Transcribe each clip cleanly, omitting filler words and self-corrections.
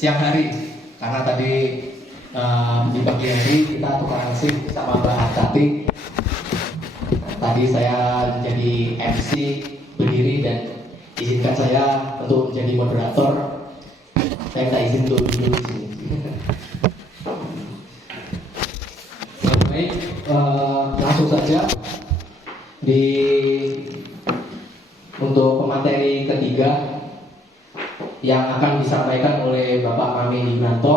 siang hari, karena tadi di pagi hari kita tukar shift sama Mbak Artati. Tadi saya jadi MC berdiri dan izinkan saya untuk menjadi moderator. Saya minta izin dulu di sini. Baik, langsung saja untuk pemateri ketiga yang akan disampaikan oleh Bapak Mami Nigranto.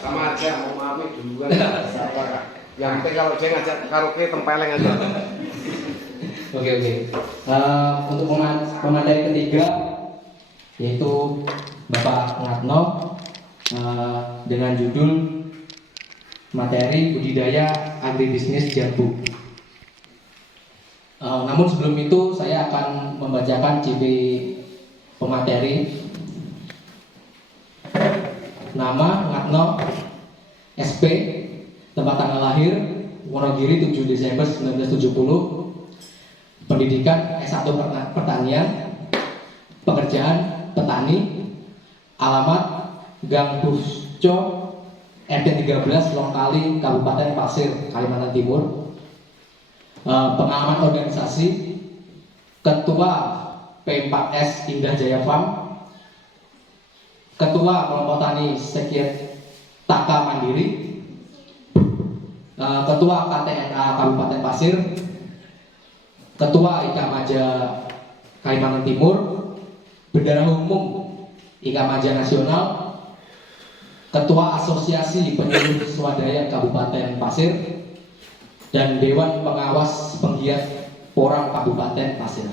Sama aja mau Mami duluan. Yang penting kalau dia ngajak karaoke tempeleng aja. Oke. Untuk pemateri ketiga yaitu Bapak Ngatno dengan judul materi budidaya agribisnis jambu. Namun sebelum itu saya akan membacakan CV pemateri. Nama Ngatno, SP, tempat tanggal lahir Wonogiri 7 Desember 1970, pendidikan S1 Pertanian, pekerjaan petani, alamat Gang Busco, RT 13 Longkali, Kabupaten Pasir, Kalimantan Timur. Pengalaman organisasi, Ketua P4S Indah Jaya Farm, Ketua Kelompok Tani Sekietaka Mandiri, Ketua KTNA Kabupaten Pasir, Ketua Ikamaja Kalimantan Timur, Bendara Umum Ikamaja Nasional, Ketua Asosiasi Penyuluh Swadaya Kabupaten Pasir, dan Dewan Pengawas Penggiat Porang Kabupaten Pasir.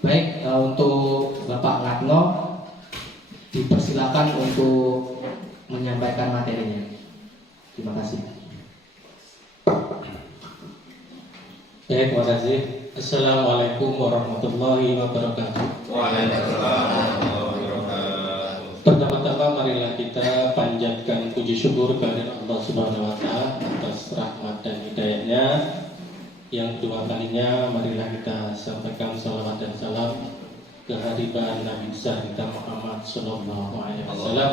Baik, untuk Bapak Ngatno dipersilakan untuk menyampaikan materinya. Terima kasih. Terima kasih. Assalamualaikum warahmatullahi wabarakatuh. Waalaikumsalam warahmatullahi wabarakatuh. Pertama-tama marilah kita panjatkan puji syukur kepada Allah Subhanahu wa taala atas rahmat dan hidayahnya. Yang kedua kalinya marilah kita sampaikan salawat dan salam ke hadirat Nabi besar kita Muhammad sallallahu alaihi wasallam.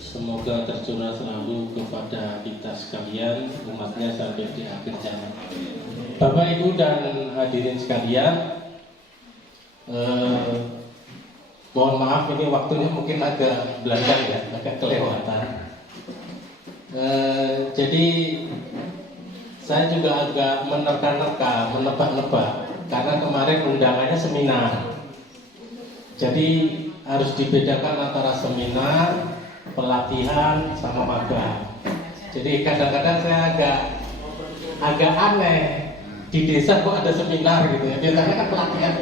Semoga tercurah selalu kepada kita sekalian, umatnya sampai di akhir zaman. Bapak Ibu dan hadirin sekalian, mohon maaf ini waktunya mungkin agak belakang ya, agak kelewatan. Jadi saya juga agak menerka-nerka, menebak-nebak, karena kemarin undangannya seminar. Jadi harus dibedakan antara seminar, pelatihan, sama magang. Jadi kadang-kadang saya agak aneh, di desa kok ada seminar gitu ya. Biasanya kan pelatihan,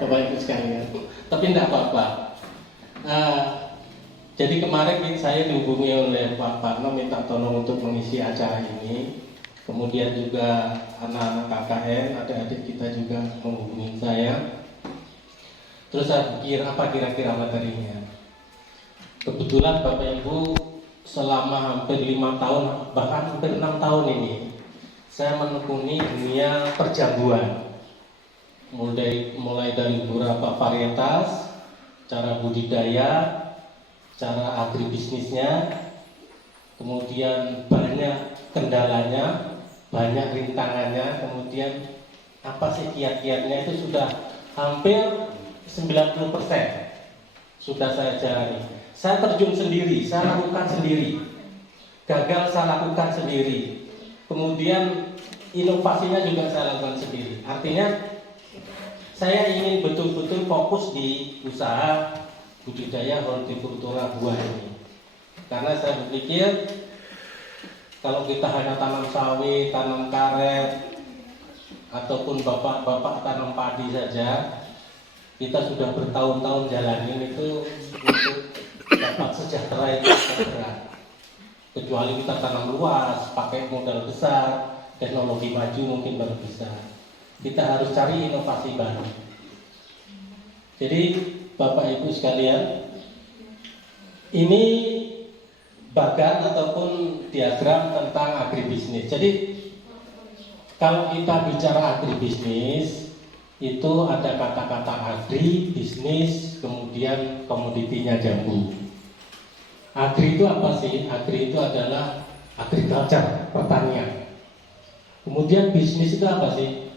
Bapak Ibu sekalian. Tapi tidak apa-apa. Jadi kemarin saya dihubungi oleh Pak Parno minta tolong untuk mengisi acara ini. Kemudian juga anak-anak KKN, adik-adik kita juga menghubungi saya. Terus saya pikir apa kira-kira materinya. Kebetulan Bapak Ibu selama hampir 5 tahun, bahkan hampir 6 tahun ini saya menekuni dunia perjambuan. Mulai dari beberapa varietas, cara budidaya, cara agribisnisnya, kemudian banyak kendalanya, banyak rintangannya, kemudian apa sih kiat-kiatnya itu sudah hampir 90% sudah saya jalani. Saya terjun sendiri, saya lakukan sendiri. Gagal saya lakukan sendiri. Kemudian inovasinya juga saya lakukan sendiri. Artinya saya ingin betul-betul fokus di usaha budidaya hortikultura buah ini. Karena saya berpikir kalau kita hanya tanam sawit, tanam karet, ataupun bapak-bapak tanam padi saja, kita sudah bertahun-tahun jalanin itu untuk dapat sejahtera itu berat. Kecuali kita tanam luas, pakai modal besar, teknologi maju mungkin baru bisa. Kita harus cari inovasi baru. Jadi Bapak Ibu sekalian, ini bagan ataupun diagram tentang agribisnis. Jadi kalau kita bicara agribisnis, itu ada kata-kata agri, bisnis, kemudian komoditinya jambu. Agri itu apa sih? Agri itu adalah agriculture, pertanian. Kemudian bisnis itu apa sih?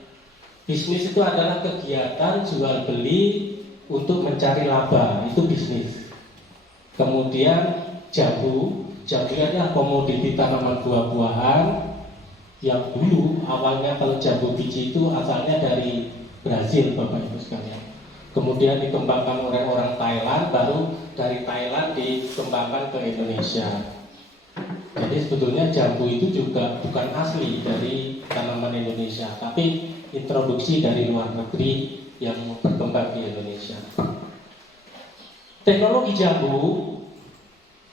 Bisnis itu adalah kegiatan jual beli untuk mencari laba, itu bisnis. Kemudian jambu adalah komoditi tanaman buah-buahan yang dulu awalnya kalau jambu biji itu asalnya dari Brasil, Bapak Ibu sekalian. Kemudian dikembangkan oleh orang Thailand, baru dari Thailand dikembangkan ke Indonesia. Jadi sebetulnya jambu itu juga bukan asli dari tanaman Indonesia, tapi introduksi dari luar negeri yang berkembang di Indonesia. Teknologi jambu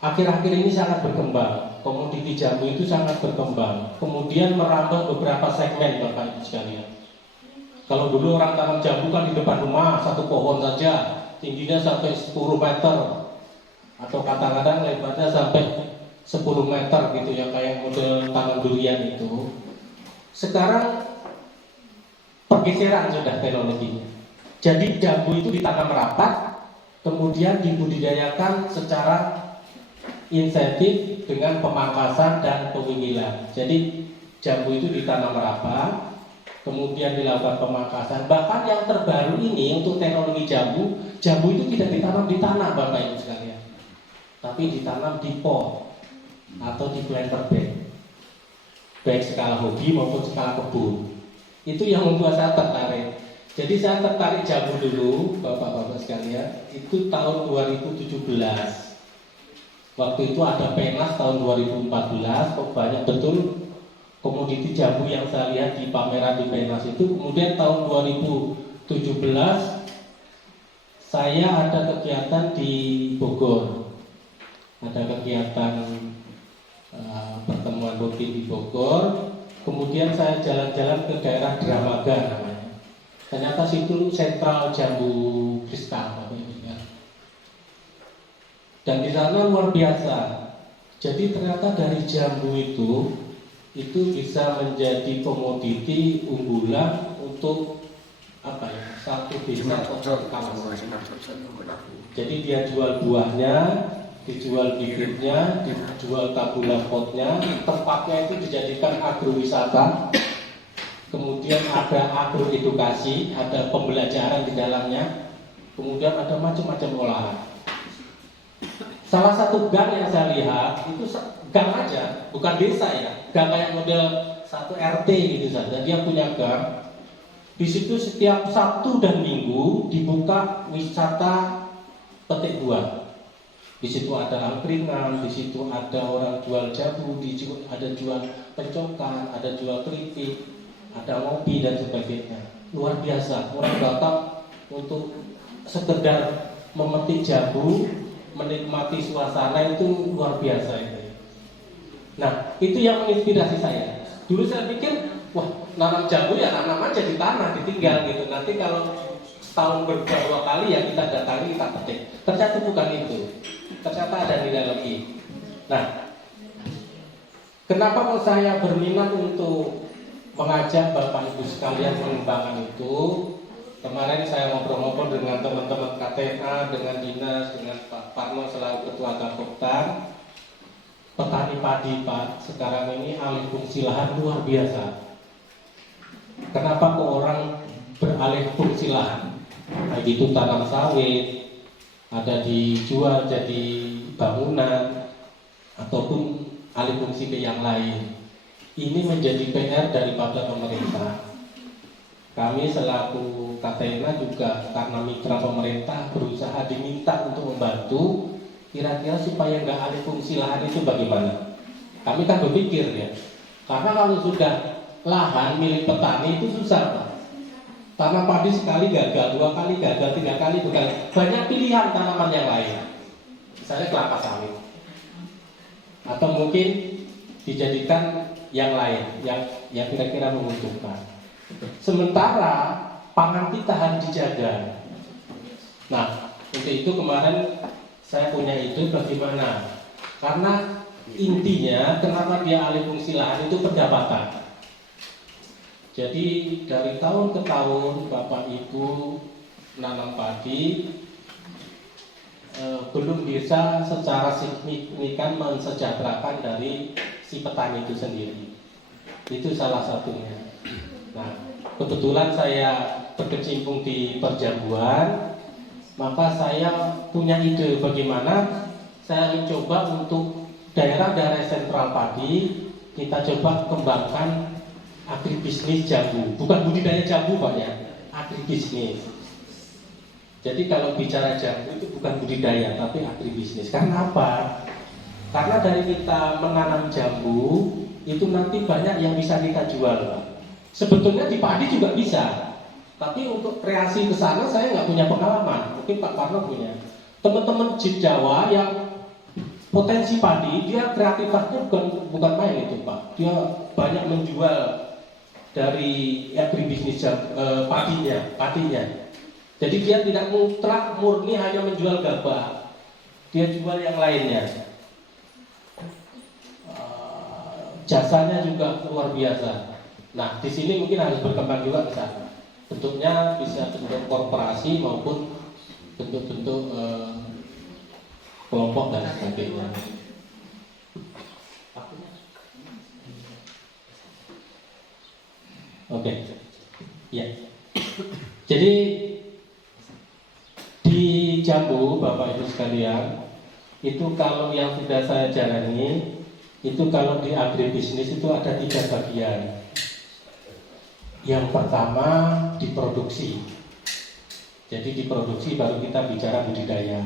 akhir-akhir ini sangat berkembang. Komoditi jambu itu sangat berkembang. Kemudian merambah beberapa segmen, Bapak Ibu sekalian. Kalau dulu orang tanam jambu kan di depan rumah, satu pohon saja, tingginya sampai 10 meter, atau kadang-kadang lebarnya sampai 10 meter gitu ya, kayak model tanam durian itu. Sekarang pergeseran sudah teknologinya. Jadi jambu itu ditanam rapat, kemudian dibudidayakan secara insentif dengan pemangkasan dan peminggilan. Jadi jambu itu ditanam rapat, kemudian dilakukan pemangkasan. Bahkan yang terbaru ini untuk teknologi jambu itu tidak ditanam di tanah, Bapak Ibu sekalian, tapi ditanam di pot atau di planter bag, baik skala hobi maupun skala kebun. Itu yang membuat saya tertarik. Jadi saya tertarik jambu dulu, Bapak-bapak sekalian, itu tahun 2017. Waktu itu ada PENAS tahun 2014, kok banyak betul komoditi jambu yang saya lihat di pameran di PENAS itu. Kemudian tahun 2017 saya ada kegiatan di Bogor, ada kegiatan pertemuan rutin di Bogor. Kemudian saya jalan-jalan ke daerah Dramaga namanya. Ternyata situ sentral jambu kristal, dan di sana luar biasa. Jadi ternyata dari jambu itu bisa menjadi komoditi unggulan untuk apa ya, satu desa atau kawasan. Jadi dia jual buahnya, dijual bibitnya, dijual tabula potnya, tempatnya itu dijadikan agrowisata. Kemudian ada agroedukasi, ada pembelajaran di dalamnya. Kemudian ada macam-macam olahan. Salah satu gang yang saya lihat itu gang aja, bukan desa ya, gang kayak model satu RT gitu saja. Dia punya gang. Di situ setiap Sabtu dan Minggu dibuka wisata petik buah. Di situ ada angkringan, di situ ada orang jual jambu, di situ ada jual pencokan, ada jual keripik, ada ngopi dan sebagainya. Luar biasa, orang datang untuk sekedar memetik jambu, menikmati suasana itu luar biasa itu. Nah, itu yang menginspirasi saya. Dulu saya pikir, wah, nanam jambu ya nanam aja di tanah, ditinggal gitu. Nanti kalau setahun beberapa kali ya kita datangi, kita petik. Ternyata bukan itu. Ternyata ada nilai lebih. Nah, kenapa kok saya berminat untuk mengajak Bapak Ibu sekalian mengembangkan itu? Kemarin saya ngobrol-ngobrol dengan teman-teman KTNA, dengan dinas, dengan Pak Parno selaku Ketua Gapoktan. Petani padi Pak, sekarang ini alih fungsi lahan luar biasa. Kenapa kok orang beralih fungsi lahan? Baik itu tanam sawit, ada dijual jadi bangunan, ataupun alih fungsi ke yang lain. Ini menjadi PR daripada pemerintah. Kami selaku KTNA juga karena mitra pemerintah berusaha diminta untuk membantu, kira-kira supaya nggak alih fungsi lahan itu bagaimana? Kami kan berpikir ya, karena kalau sudah lahan milik petani itu susah Pak. Tanam padi sekali gagal, 2 kali gagal, 3 kali gagal. Banyak pilihan tanaman yang lain. Misalnya kelapa sawit, atau mungkin dijadikan yang lain yang kira-kira menguntungkan. Sementara pangan kita harus dijaga. Nah, untuk itu kemarin saya punya ide bagaimana. Karena intinya kenapa dia alih fungsi lahan itu pendapatan. Jadi dari tahun ke tahun Bapak Ibu nanam padi belum bisa secara signifikan mensejahterakan dari si petani itu sendiri. Itu salah satunya. Nah, kebetulan saya berkecimpung di perjamuan, maka saya punya ide bagaimana saya mencoba untuk daerah-daerah sentral padi kita coba kembangkan agribisnis jambu, bukan budidaya jambu Pak ya, agribisnis. Jadi kalau bicara jambu itu bukan budidaya tapi agribisnis. Karena apa? Karena dari kita menanam jambu itu nanti banyak yang bisa kita jual Pak. Sebetulnya di padi juga bisa, tapi untuk kreasi ke sana saya nggak punya pengalaman. Mungkin Pak Parno punya. Teman-teman di Jawa yang potensi padi, dia kreativitasnya bukan main itu Pak. Dia banyak menjual dari agribisnis padinya. Jadi dia tidak mutlak murni hanya menjual gabah, dia jual yang lainnya. Jasanya juga luar biasa. Nah, di sini mungkin harus berkembang juga ke sana. Bentuknya bisa bentuk korporasi maupun bentuk-bentuk kelompok dan sebagainya. Oke, ya. Jadi di jambu, Bapak Ibu sekalian, itu kalau yang sudah saya jalani, itu kalau di agribisnis itu ada 3 bagian. Yang pertama diproduksi. Jadi diproduksi baru kita bicara budidaya.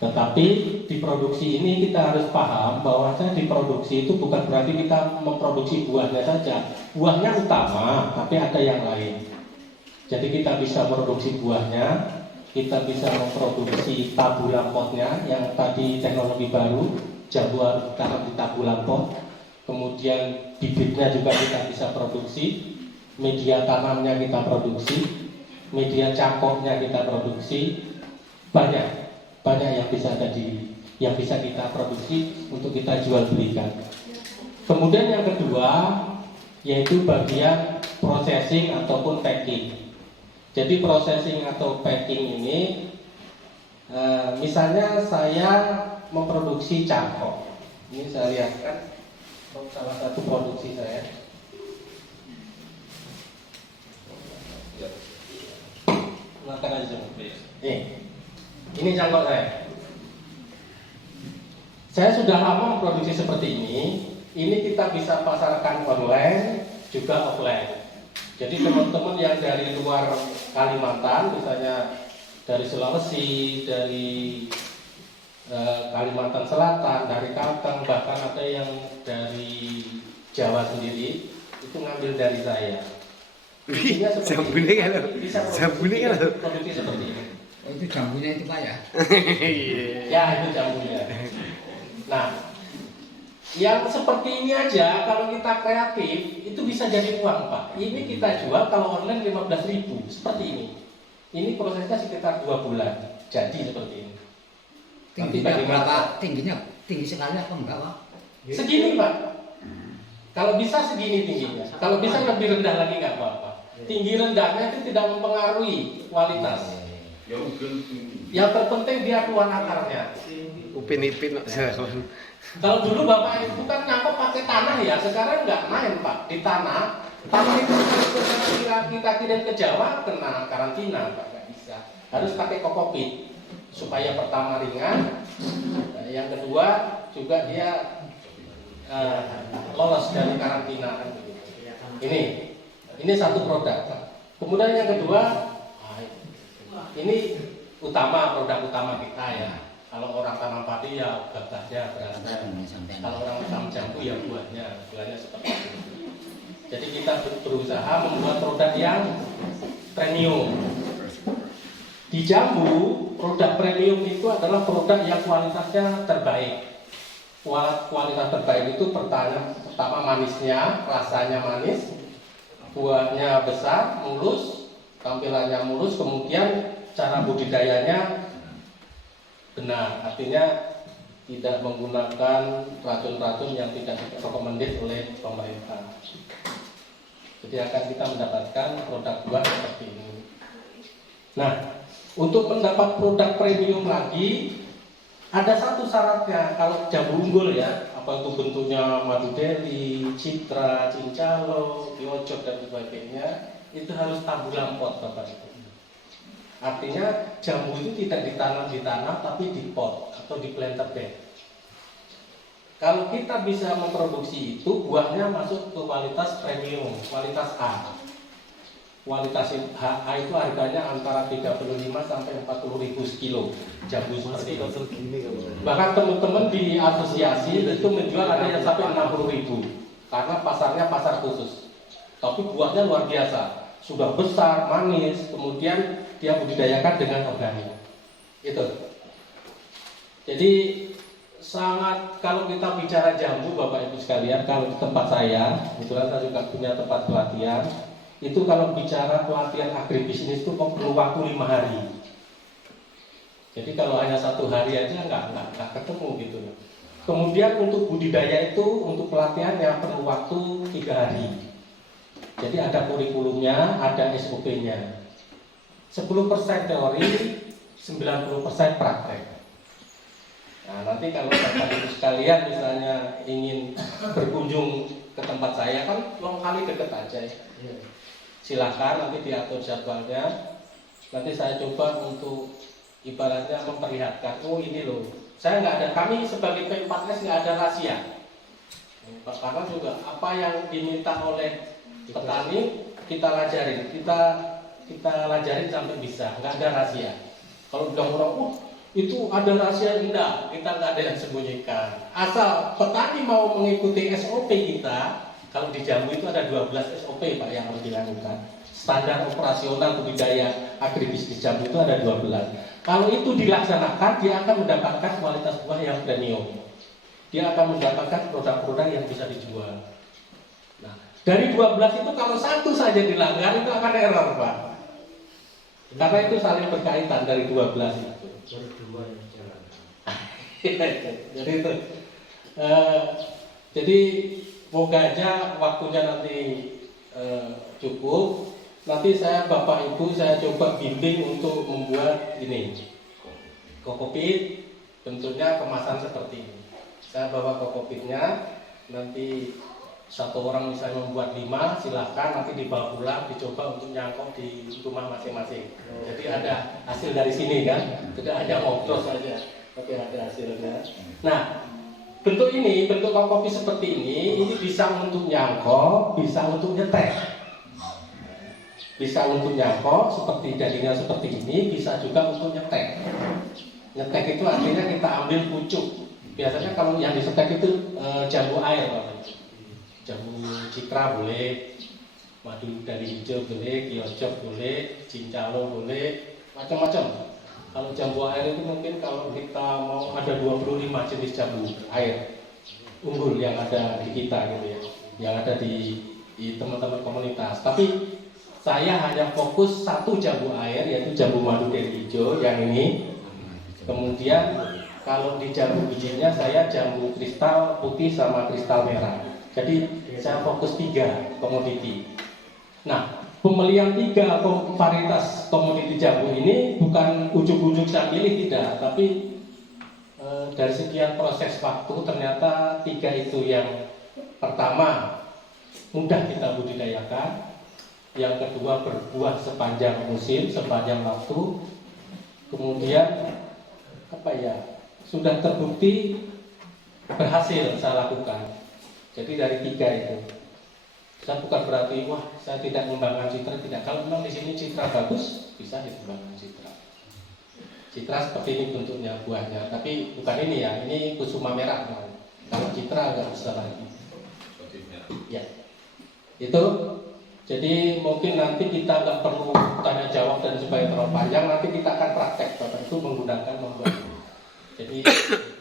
Tetapi di produksi ini kita harus paham bahwa diproduksi itu bukan berarti kita memproduksi buahnya saja. Buahnya utama, tapi ada yang lain. Jadi kita bisa produksi buahnya, kita bisa memproduksi taburan potnya yang tadi teknologi baru, jambu tanam di taburan pot. Kemudian bibitnya juga kita bisa produksi, media tanamnya kita produksi, media cangkoknya kita produksi, banyak yang bisa kita produksi untuk kita jual belikan. Kemudian yang kedua yaitu bagian processing ataupun packing. Jadi processing atau packing ini misalnya saya memproduksi cangkok. Ini saya lihatkan salah satu produksi saya. Makan aja. Ini cangkok saya. Saya sudah lama memproduksi seperti ini. Ini kita bisa pasarkan online juga offline. Jadi teman-teman yang dari luar Kalimantan, misalnya dari Sulawesi, dari Kalimantan Selatan, dari Kalteng, bahkan ada yang dari Jawa sendiri, itu ngambil dari saya. Jambunya kan produksi seperti ini. Oh, itu jambunya itu Pak ya? Ya, itu jambunya. Nah, yang seperti ini aja kalau kita kreatif itu bisa jadi uang Pak. Ini kita jual kalau online 15.000 seperti ini. Ini prosesnya sekitar 2 bulan jadi seperti ini. Tingginya berapa? Tinggi sekali apa enggak Pak? Segini Pak. Kalau bisa segini tingginya. Kalau bisa lebih rendah lagi nggak apa-apa. Tinggi rendahnya itu tidak mempengaruhi kualitas. Yang terpenting dia keluar akarnya. Upin-ipin. Kalau dulu Bapak itu kan nangkep pakai tanah ya, sekarang nggak main Pak. Di tanah itu kita kirim ke Jawa kena karantina Pak, nggak bisa. Harus pakai kokopit supaya pertama ringan, yang kedua juga dia lolos dari karantina kan begitu. Ini satu produk Pak. Kemudian yang kedua, ini produk utama kita ya. Kalau orang tanam padi ya gabahnya, berasnya. Kalau orang tanam jambu ya buahnya seperti itu. Jadi kita berusaha membuat produk yang premium. Di jambu, produk premium itu adalah produk yang kualitasnya terbaik. Kualitas terbaik itu pertama manisnya, rasanya manis, buahnya besar, mulus, tampilannya mulus, kemudian cara budidayanya benar, artinya tidak menggunakan racun-racun yang tidak recommended oleh pemerintah. Jadi akan kita mendapatkan produk buah seperti ini. Nah, untuk mendapat produk premium lagi, ada satu syaratnya. Kalau jambu unggul ya, apa itu bentuknya madu deli, citra, cincalo, diocok dan sebagainya, itu harus tabulam pot, Bapak Ibu. Artinya jambu itu tidak ditanam di tanah, tapi di pot atau di planter bed. Kalau kita bisa memproduksi itu, buahnya masuk ke kualitas premium, kualitas A. Kualitas A itu harganya antara 35 sampai 40 ribu sekilo jambu seperti itu. Bahkan teman-teman di asosiasi itu menjual ada yang sampai 60 ribu karena pasarnya pasar khusus. Tapi buahnya luar biasa, sudah besar, manis, kemudian dia budidayakan dengan organik. Itu. Jadi sangat, kalau kita bicara jambu Bapak Ibu sekalian, kalau di tempat saya, kebetulan saya juga punya tempat pelatihan. Itu kalau bicara pelatihan agribisnis itu perlu waktu 5 hari. Jadi kalau hanya 1 hari aja nggak ketemu gitu. Kemudian untuk budidaya itu, untuk pelatihan yang perlu waktu 3 hari. Jadi ada kurikulumnya, ada SOP-nya. 10% teori, 90% praktek. Nah, nanti kalau Bapak Ibu sekalian misalnya ingin berkunjung ke tempat saya, kan lokali deket aja ya. Silahkan nanti diatur jadwalnya. Nanti saya coba untuk ibaratnya memperlihatkan, oh ini loh, saya nggak ada, kami sebagai P4S nggak ada rahasia. Karena juga apa yang diminta oleh petani kita lajarin, kita lajarin sampai bisa, nggak ada rahasia. Kalau bilang orang, itu ada rahasia, enggak, kita nggak ada yang sembunyikan. Asal petani mau mengikuti SOP kita. Kalau di jambu itu ada 12 SOP Pak yang harus dilakukan. Standar operasional budidaya agribisnis jambu itu ada 12. Kalau itu dilaksanakan, dia akan mendapatkan kualitas buah yang premium. Dia akan mendapatkan produk-produk yang bisa dijual. Nah, dari 12 itu kalau satu saja dilanggar itu akan error Pak. Karena itu saling berkaitan dari 12 itu. Jadi itu. Jadi moga aja waktunya nanti cukup. Nanti saya Bapak Ibu saya coba bimbing untuk membuat ini kokopit, bentuknya kemasan seperti ini. Saya bawa kokopitnya, nanti satu orang misalnya membuat 5, silahkan nanti dibawa pulang, dicoba untuk nyangkok di rumah masing-masing. Jadi ada hasil dari sini kan, tidak hanya ngobrol saja, tapi ada hasilnya. Nah, bentuk ini, bentuk kopi seperti ini bisa untuk nyangkok, bisa untuk nyetek. Bisa untuk nyangkok, seperti jadinya seperti ini, bisa juga untuk nyetek. Nyetek itu artinya kita ambil pucuk. Biasanya kalau yang disetek itu jambu air, jambu citra boleh, madu dari hijau boleh, kiocok boleh, cincalo boleh, macam-macam. Kalau jambu air itu mungkin kalau kita mau ada 25 jenis jambu air unggul yang ada di kita gitu ya, yang ada di teman-teman komunitas. Tapi saya hanya fokus satu jambu air yaitu jambu madu dari hijau yang ini. Kemudian kalau di jambu bijinya saya jambu kristal putih sama kristal merah. Jadi saya fokus 3 komoditi. Nah, pemilihan 3 varietas komoditi jambu ini bukan ujuk-ujuk saya pilih, tidak, tapi dari sekian proses waktu ternyata 3 itu yang pertama mudah kita budidayakan, yang kedua berbuah sepanjang musim, sepanjang waktu, kemudian sudah terbukti berhasil saya lakukan. Jadi dari 3 itu. Saya bukan berarti wah saya tidak mengembangkan citra, tidak. Kalau memang di sini citra bagus, bisa dikembangkan citra. Citra seperti ini bentuknya buahnya, tapi bukan ini ya. Ini kusuma merah. Kalau citra agak besar lagi. Ya, itu. Jadi mungkin nanti kita nggak perlu tanya jawab dan supaya terlalu panjang. Nanti kita akan praktek, Bapak itu menggunakan membuat. Jadi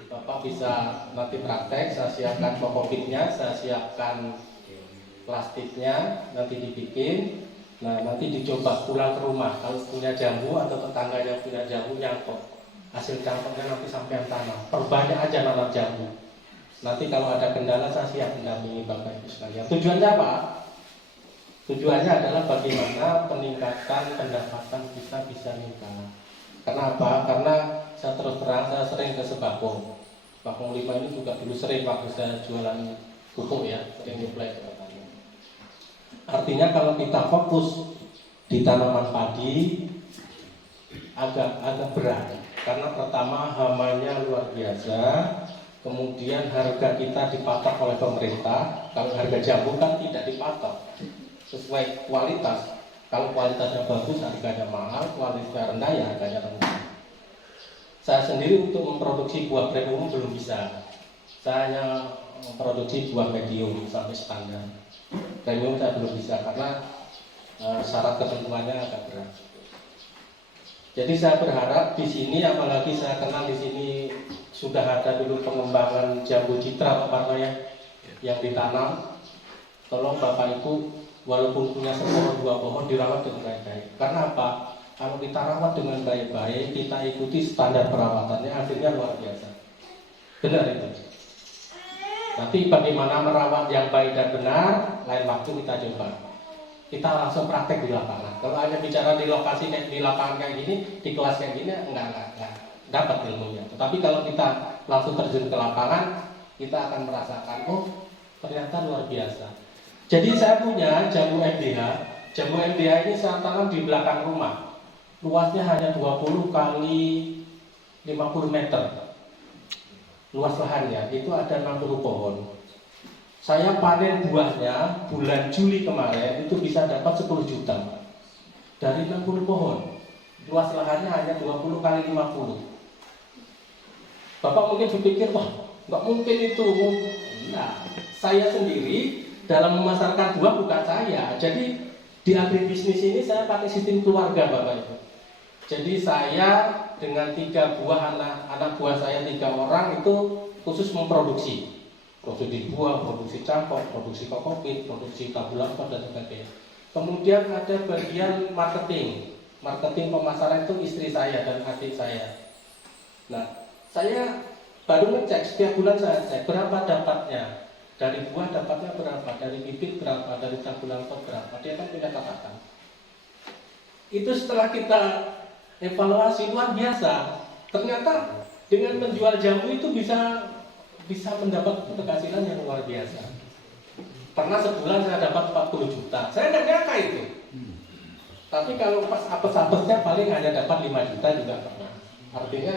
Bapak bisa nanti praktek. Saya siapkan kokopitnya, saya siapkan plastiknya, nanti dibikin. Nah, nanti dicoba pulang ke rumah. Kalau punya jambu atau tetangga yang punya jambu, nyangkok. Hasil cangkoknya nanti sampai tanam. Perbanyak aja nanam jambu. Nanti kalau ada kendala, saya siap mendampingi Bapak Ibu sekalian. Tujuannya apa? Tujuannya adalah bagaimana peningkatan pendapatan kita bisa meningkat. Karena apa? Karena saya terus terang, saya sering ke Sembako. Sembako 5 ini juga dulu sering waktu saya jualan pupuk ya, sering nyuplai ke petani. Artinya kalau kita fokus di tanaman padi agak berat. Karena pertama hamanya luar biasa, kemudian harga kita dipatok oleh pemerintah. Kalau harga jambu kan tidak dipatok sesuai kualitas. Kalau kualitasnya bagus harganya mahal, kualitasnya rendah ya harganya rendah. Saya sendiri untuk memproduksi buah premium belum bisa. Saya hanya memproduksi buah medium sampai standar. Premium saya belum bisa karena syarat ketentuannya agak berat. Jadi saya berharap di sini, apalagi saya kenal di sini sudah ada dulu pengembangan jambu citra Pak ya, yang ditanam. Tolong Bapak Ibu, walaupun punya sepohon 2 pohon dirawat dengan baik-baik. Karena apa? Kalau kita rawat dengan baik-baik, kita ikuti standar perawatannya, hasilnya luar biasa. Benar itu. Nanti bagaimana merawat yang baik dan benar, lain waktu kita coba. Kita langsung praktek di lapangan. Kalau hanya bicara di lokasi kayak di lapangan kayak gini, di kelas kayak gini, enggak dapat ilmunya. Tetapi kalau kita langsung terjun ke lapangan, kita akan merasakan, oh ternyata luar biasa. Jadi saya punya jambu MDH. Jambu MDH ini saya tanam di belakang rumah. Luasnya hanya 20 kali 50 meter. Luas lahannya itu ada 60 pohon. Saya panen buahnya bulan Juli kemarin itu bisa dapat 10 juta dari 60 pohon. Luas lahannya hanya 20 kali 50. Bapak mungkin berpikir, wah nggak mungkin itu. Nah, saya sendiri dalam memasarkan buah bukan saya. Jadi di agribisnis ini saya pakai sistem keluarga Bapak Ibu. Jadi saya dengan 3 buah anak buah saya 3 orang itu khusus memproduksi. Produksi buah, produksi cangkok, produksi kokopit, produksi tabu lampot dan sebagainya. Kemudian ada bagian marketing. Marketing pemasaran itu istri saya dan adik saya. Nah, saya baru ngecek setiap bulan saya cek berapa dapatnya. Dari buah dapatnya berapa, dari bibit berapa, dari tabu lampot berapa. Dia kan punya catatan. Itu setelah kita evaluasi luar biasa. Ternyata dengan menjual jambu itu bisa mendapat penghasilan yang luar biasa. Karena sebulan saya dapat 40 juta. Saya tidak nyangka itu. Tapi kalau pas apes-apesnya paling hanya dapat 5 juta juga pernah. Artinya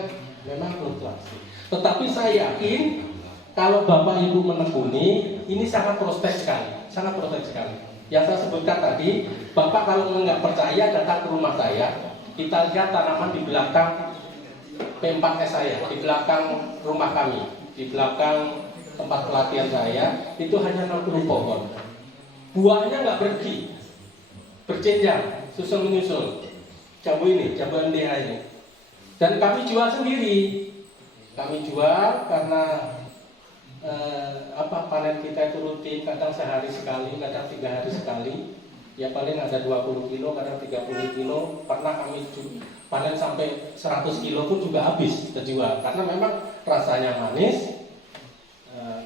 memang fluktuasi. Tetapi saya yakin kalau Bapak Ibu menekuni, ini sangat prospek sekali. Sangat prospek sekali. Yang saya sebutkan tadi, Bapak kalau nggak percaya datang ke rumah saya, kita lihat tanaman di belakang P4S saya, di belakang rumah kami. Di belakang tempat pelatihan saya itu hanya 60 pohon. Buahnya nggak berhenti, berjenjang, susul menyusul. Jambu ini, jambu MDH ini. Dan kami jual sendiri. Kami jual karena panen kita itu rutin, kadang sehari sekali, kadang 3 hari sekali. Ya paling ada 20 kilo, kadang 30 kilo. Pernah kami panen sampai 100 kilo pun juga habis terjual karena memang rasanya manis,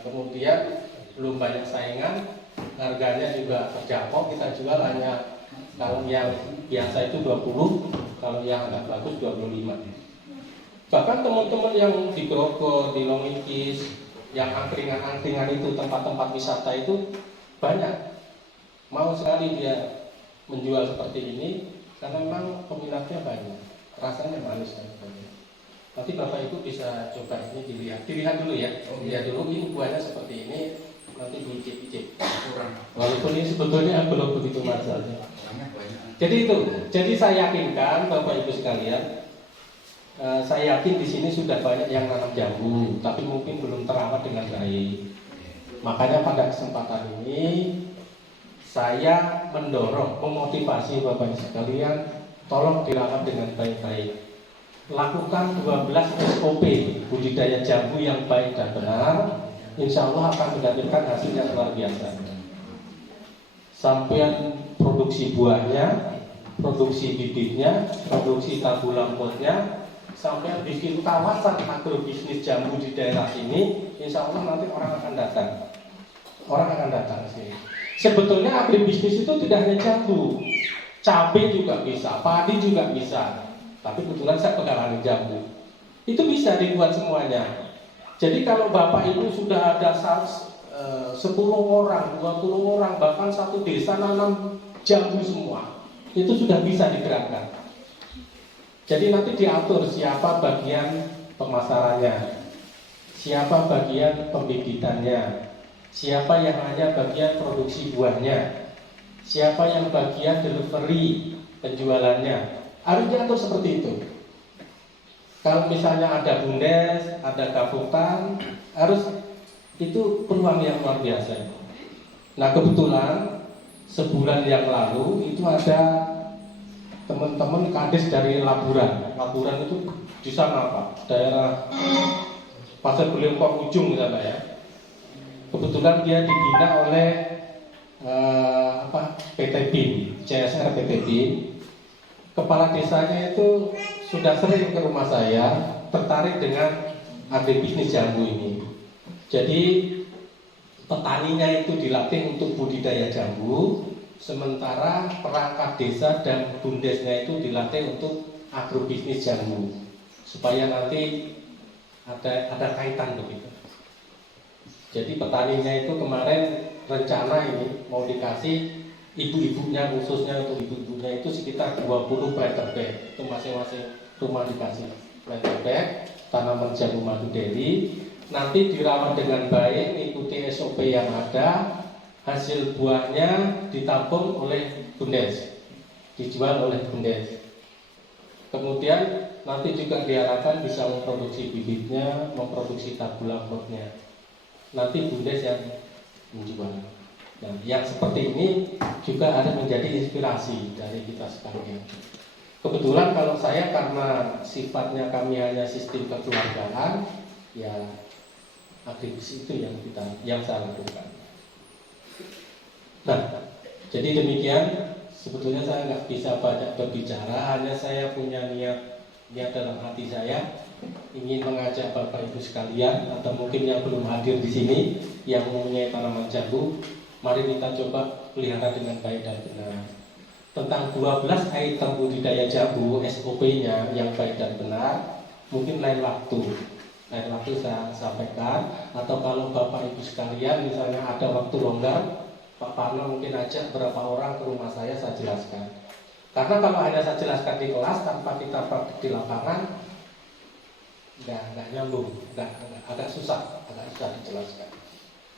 kemudian belum banyak saingan, harganya juga terjangkau. Kita jual hanya kalau yang biasa itu 20, kalau yang agak bagus 25. Bahkan teman-teman yang di Grogol, di Lomikis, yang angkringan-angkringan itu, tempat-tempat wisata itu banyak mau sekali dia menjual seperti ini karena memang peminatnya banyak. Rasanya manis dan sebagainya. Nanti Bapak Ibu bisa coba ini dilihat dulu ya. Lihat dulu ini buahnya seperti ini, nanti diicip-icip. Walaupun ini sebetulnya belum begitu masalahnya. Jadi itu. Jadi saya yakinkan Bapak Ibu sekalian, saya yakin di sini sudah banyak yang nanam jambu, tapi mungkin belum terawat dengan baik. Makanya pada kesempatan ini saya mendorong, memotivasi Bapak Ibu sekalian, tolong dirawat dengan baik-baik. Lakukan 12 SOP budidaya jambu yang baik dan benar. Insya Allah akan mendapatkan hasil yang luar biasa. Sampai produksi buahnya, produksi bibitnya, produksi tabu lampotnya, sampai bikin kawasan agrobisnis jambu di daerah sini. Insya Allah nanti orang akan datang. Orang akan datang ke sini. Sebetulnya agribisnis itu tidak hanya jambu, cabai juga bisa, padi juga bisa. Tapi kebetulan saya pegang jambu. Itu bisa dibuat semuanya. Jadi kalau Bapak Ibu sudah ada 10 orang, 20 orang, bahkan satu desa nanam jambu semua, itu sudah bisa digerakkan. Jadi nanti diatur siapa bagian pemasarannya, siapa bagian pembibitannya, siapa yang hanya bagian produksi buahnya, siapa yang bagian delivery penjualannya. Harus diatur seperti itu. Kalau misalnya ada bundes, ada kabupaten, harus itu peluang yang luar biasa. Nah kebetulan sebulan yang lalu itu ada teman-teman kades dari Laburan. Laburan itu di sana Pak, daerah Pasar Belengkong ujung di sana ya. Kebetulan dia dibina oleh PT BIN, CSR PT BIN. Kepala desanya itu sudah sering ke rumah saya, tertarik dengan agribisnis jambu ini. Jadi petaninya itu dilatih untuk budidaya jambu, sementara perangkat desa dan bundesnya itu dilatih untuk agrobisnis jambu, supaya nanti ada kaitan begitu. Jadi petaninya itu kemarin rencana ini mau dikasih ibu-ibunya, khususnya untuk ibu-ibunya itu sekitar 20 planter bag. Itu masing-masing rumah dikasih planter bag, tanaman jambu madu deli. Nanti dirawat dengan baik, ikuti SOP yang ada. Hasil buahnya ditampung oleh bundes, dijual oleh bundes. Kemudian nanti juga diharapkan bisa memproduksi bibitnya, memproduksi tabula rotnya. Nanti bundes yang menjual. Nah, yang seperti ini juga harus menjadi inspirasi dari kita sekalian. Kebetulan kalau saya karena sifatnya kami hanya sistem kekeluargaan, ya agribisnis itu yang saya lakukan. Nah, jadi demikian. Sebetulnya saya nggak bisa banyak berbicara, hanya saya punya niat dalam hati saya ingin mengajak Bapak Ibu sekalian atau mungkin yang belum hadir di sini yang mempunyai tanaman jambu. Mari kita coba pelihara dengan baik dan benar. Tentang 12 item budidaya jambu SOP-nya yang baik dan benar, mungkin lain waktu saya sampaikan. Atau kalau Bapak Ibu sekalian misalnya ada waktu longgar, Pak Parno mungkin ajak berapa orang ke rumah saya jelaskan. Karena kalau hanya saya jelaskan di kelas tanpa kita praktik di lapangan, nggak nyambung, agak susah dijelaskan.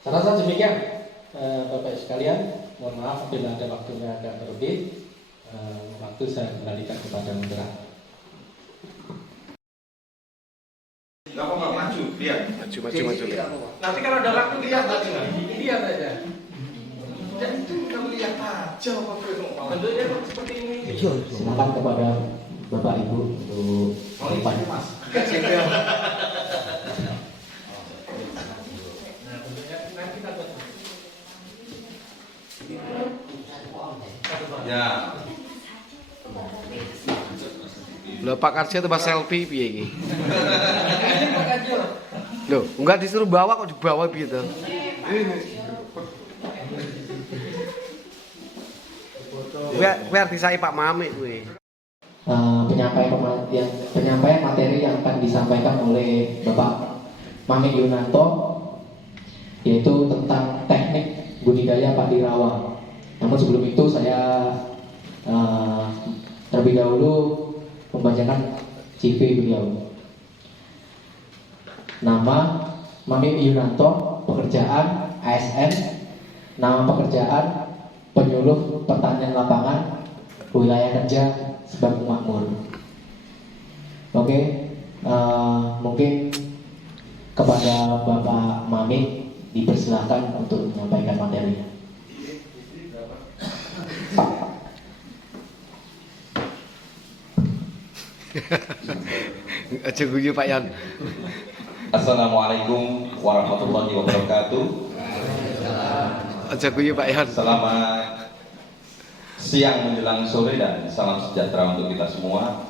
Saya rasa demikian. Bapak sekalian, mohon maaf bila ada waktunya agak berlebih. Waktu saya kembalikan kepada Mendra. Gak apa maju, lihat. Maju. Nanti kalau ada waktu lihat aja. Lihat aja. Dan itu kita lihat aja apa itu. Bentuknya seperti ini. Silakan kepada Bapak Ibu untuk Ini Mas. Ya. Lah Pak Karja tuh selfie piye iki? Loh, enggak disuruh bawa kok dibawa gitu. Kuwi artisai Pak Mame kuwi. Penyampaian materi yang akan disampaikan oleh Bapak Mamik Yunanto, yaitu tentang teknik budidaya padi rawa. Namun sebelum itu saya terlebih dahulu membacakan CV beliau. Nama Mamik Yunanto, pekerjaan ASN, nama pekerjaan penyuluh pertanian lapangan, wilayah kerja Sebang Makmur. Oke, mungkin kepada Bapak Mamik dipersilakan untuk menyampaikan materinya. Aja guyu Pak Yan. Assalamualaikum warahmatullahi wabarakatuh. Aja guyu Pak Yan. Selamat siang menjelang sore dan salam sejahtera untuk kita semua.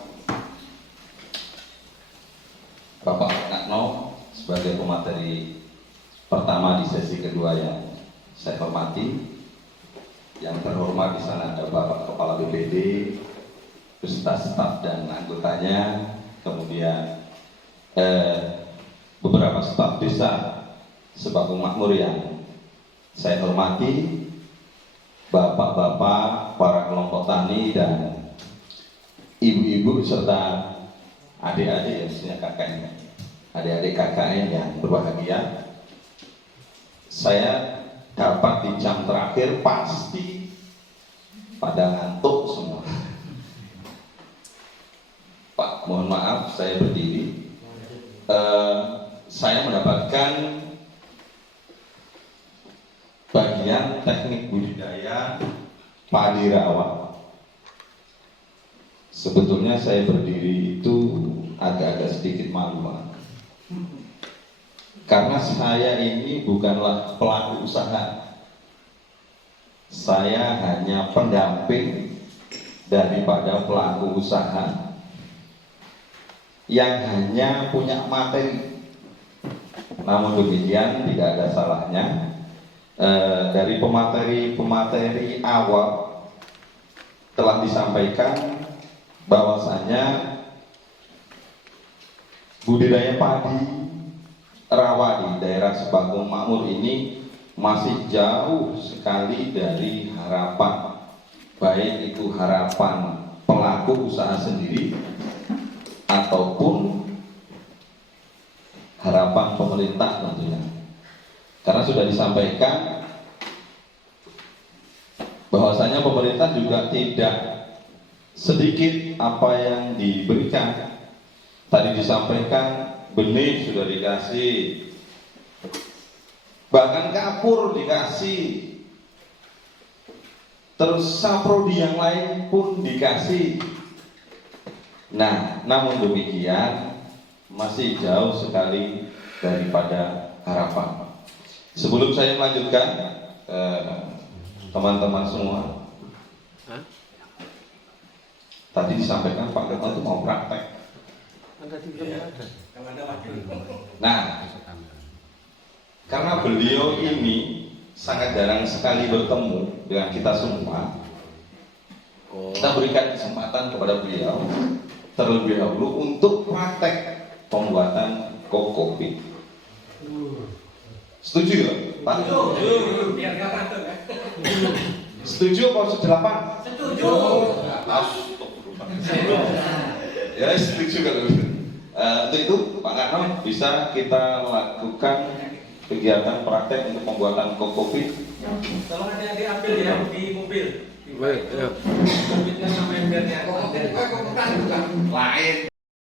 Bapak Nakno sebagai pemateri pertama di sesi kedua yang saya hormati, Yang terhormat di sana ada Bapak Kepala BPD, beserta staf dan anggotanya, kemudian beberapa staf desa Sebagung Makmur yang saya hormati, bapak-bapak, para kelompok tani dan ibu-ibu serta adik-adik, maksudnya kakaknya, adik-adik KKN yang berbahagia. Saya dapat di jam terakhir pasti pada ngantuk semua. Pak, mohon maaf saya berdiri. Saya mendapatkan bagian teknik budidaya padi rawa. Sebetulnya saya berdiri itu agak-agak sedikit malu, karena saya ini bukanlah pelaku usaha. Saya hanya pendamping daripada pelaku usaha yang hanya punya materi. Namun demikian tidak ada salahnya dari pemateri awal telah disampaikan bahwasanya budidaya padi rawa di daerah Sebagung Makmur ini masih jauh sekali dari harapan, baik itu harapan pelaku usaha sendiri ataupun harapan pemerintah tentunya. Karena sudah disampaikan bahwasanya pemerintah juga tidak sedikit apa yang diberikan. Tadi disampaikan benih sudah dikasih, bahkan kapur dikasih, terus saprodi yang lain pun dikasih. Nah, namun demikian masih jauh sekali daripada harapan. Sebelum saya melanjutkan, teman-teman semua, tadi disampaikan Pak Ketua itu mau praktek. Nah, karena beliau ini sangat jarang sekali bertemu dengan kita semua, kita berikan kesempatan kepada beliau terlebih dahulu untuk praktek pembuatan kokopit. Setuju ya, Pak? Setuju. Biar nggak kantor ya. Setuju apa sedelapan? Setuju. Ya, setuju kalau gitu. Untuk itu Pak Karno bisa kita lakukan kegiatan praktek untuk pembuatan kokopit. Tolong ada yang diambil ya di mobil. Baik, ya. Kokopitnya sama embernya. Lain